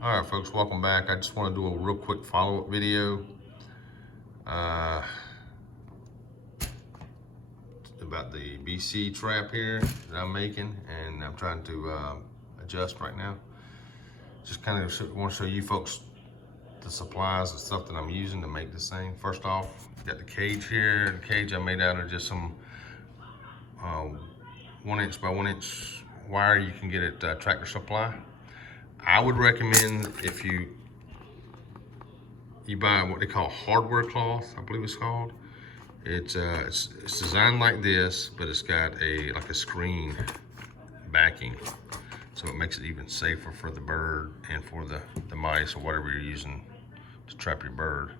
All right, folks, welcome back. I just want to do a real quick follow-up video uh, about the BC trap here that I'm making, and I'm trying to adjust right now. Just kind of want to show you folks the supplies and stuff that I'm using to make this thing. First off, got the cage here. The cage I made out of just some 1 inch by 1 inch wire you can get at Tractor Supply. I would recommend if you buy what they call hardware cloth, I believe it's called. It's designed like this, but it's got like a screen backing, so it makes it even safer for the bird and for the mice or whatever you're using to trap your bird.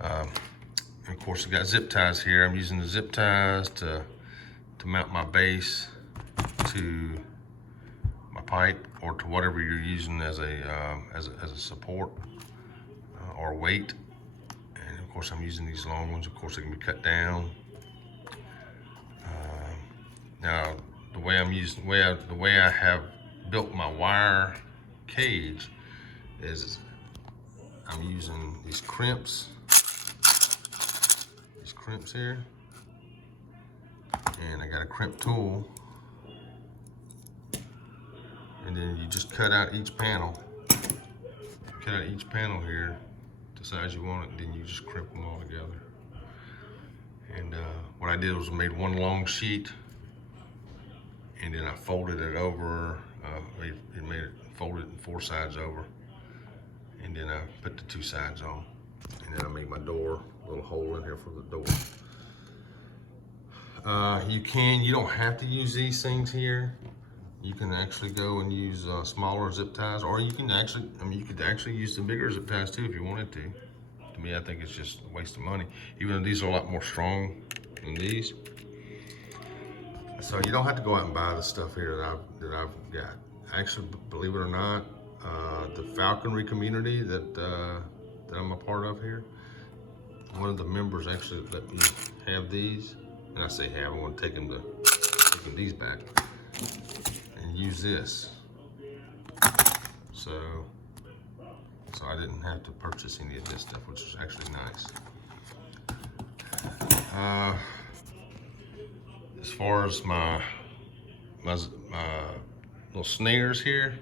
And of course, I got zip ties here. I'm using the zip ties to mount my base to my pipe or to whatever you're using as a support or weight. And of course, I'm using these long ones. Of course, they can be cut down. Now, the way I have built my wire cage is I'm using these crimps here, and I got a crimp tool, and then you just cut out each panel. Cut out each panel here the size you want it, and then you just crimp them all together. And what I did was made one long sheet, and then I folded it over. Folded it 4 sides over, and then I put the 2 sides on, and then I made my door, a little hole in here for the door. You don't have to use these things here. You can actually go and use smaller zip ties, or you could actually use the bigger zip ties too if you wanted to. To me, I think it's just a waste of money, even though these are a lot more strong than these. So you don't have to go out and buy the stuff here that I've got. Actually, believe it or not, the falconry community that I'm a part of here, one of the members actually let me have these. And I say have, I want to take them these back and use this. So I didn't have to purchase any of this stuff, which is actually nice. As far as my little snares here,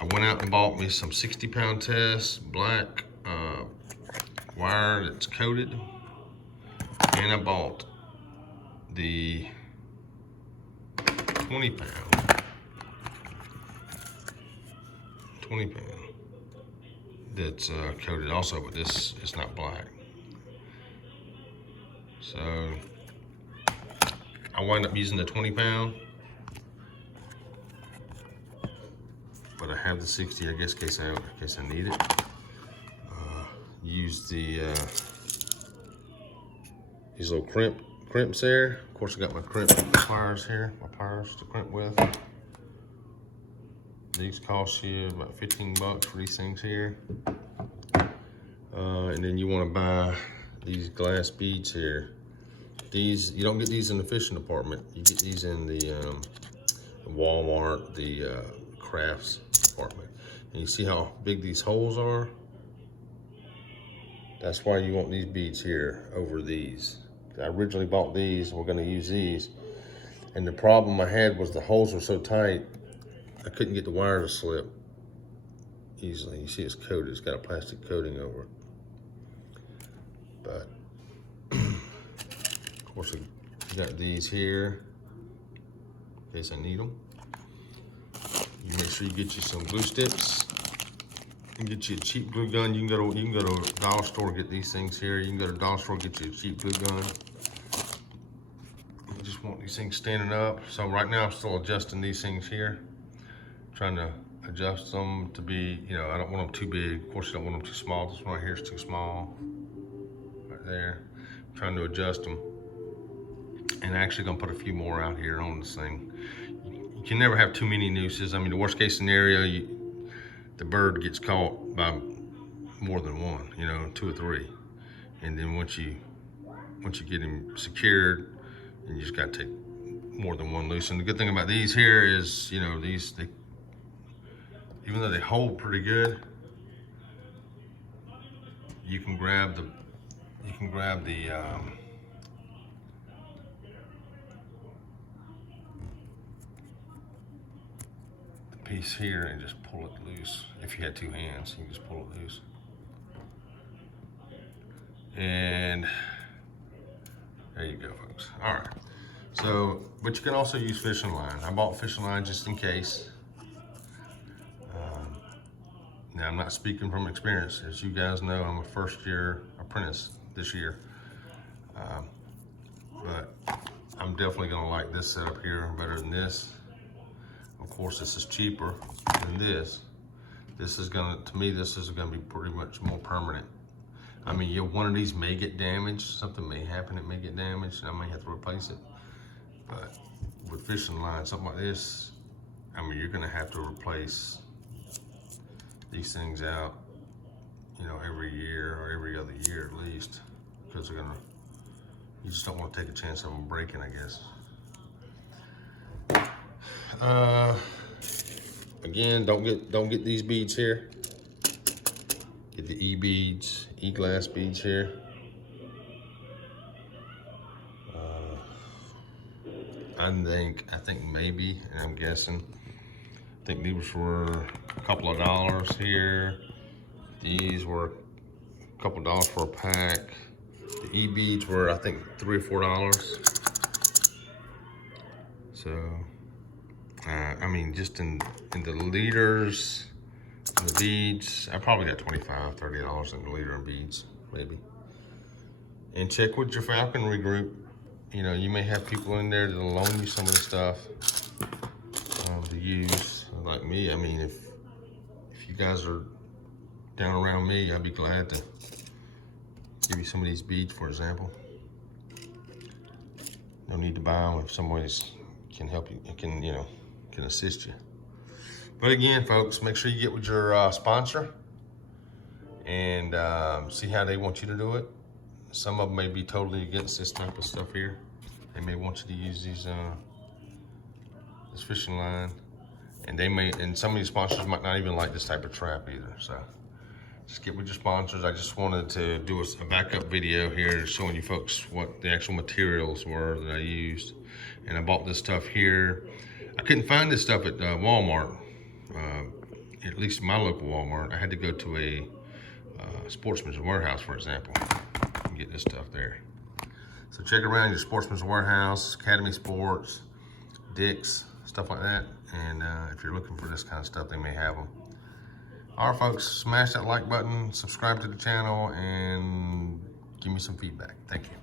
I went out and bought me some 60-pound test black wire that's coated, and I bought the 20-pound that's coated also, but this is not black. So I wind up using the 20-pound, but I have the 60, I guess, in case I need it. Use the these little crimps there. Of course, I got my crimp pliers here, my pliers to crimp with. These cost you about 15 bucks for these things here. And then you want to buy these glass beads here. These, you don't get these in the fishing department. You get these in the Walmart, the crafts department. And you see how big these holes are? That's why you want these beads here over these. I originally bought these, we're gonna use these. And the problem I had was the holes were so tight, I couldn't get the wire to slip easily. You see it's coated, it's got a plastic coating over it. But, of course, I got these here, in case I need them. You make sure you get you some glue sticks. You can get you a cheap glue gun. You can go to a dollar store and get these things here. You can go to a dollar store and get you a cheap glue gun. You just want these things standing up. So right now I'm still adjusting these things here. Trying to adjust them to be, I don't want them too big. Of course, you don't want them too small. This one right here is too small. Right there. I'm trying to adjust them. And actually gonna put a few more out here on this thing. You can never have too many nooses. I mean, the worst case scenario, the bird gets caught by more than one, 2 or 3. And then once you get him secured, then you just gotta take more than one loose. And the good thing about these here is, even though they hold pretty good, you can grab the piece here and just pull it loose. If you had two hands, you can just pull it loose. And there you go, folks. All right. So, but you can also use fishing line. I bought fishing line just in case. Now, I'm not speaking from experience. As you guys know, I'm a first-year apprentice this year. But I'm definitely gonna like this setup here better than this. Of course, this is cheaper than this. This is gonna, to me, this is gonna be pretty much more permanent. I mean, one of these may get damaged. Something may happen, it may get damaged, and I may have to replace it. But with fishing line, something like this, I mean, you're gonna have to replace these things out, you know, every year or every other year at least, because they're gonna, you just don't want to take a chance of them breaking, I guess. Again, don't get these beads here. Get the E-beads, E-glass beads here. I think maybe, and I'm guessing, I think these were a couple of dollars here. These were a couple of dollars for a pack. The E-beads were, I think, $3 or $4. So, I mean, just in the liters, and the beads, I probably got $25, $30 in the liter in beads, maybe. And check with your falconry group. You know, you may have people in there that'll loan you some of the stuff to use. Like me, I mean, if you guys are down around me, I'd be glad to give you some of these beads, for example. No need to buy them if somebody can help you, can assist you. But again, folks, make sure you get with your sponsor and see how they want you to do it. Some of them may be totally against this type of stuff here. They may want you to use these this fishing line, and some of these sponsors might not even like this type of trap either. So just get with your sponsors. I just wanted to do a backup video here showing you folks what the actual materials were that I used. And I bought this stuff here. I couldn't find this stuff at Walmart, at least my local Walmart. I had to go to a Sportsman's Warehouse, for example, and get this stuff there. So check around your Sportsman's Warehouse, Academy Sports, Dick's, stuff like that. And if you're looking for this kind of stuff, they may have them. All right, folks, smash that like button, subscribe to the channel, and give me some feedback. Thank you.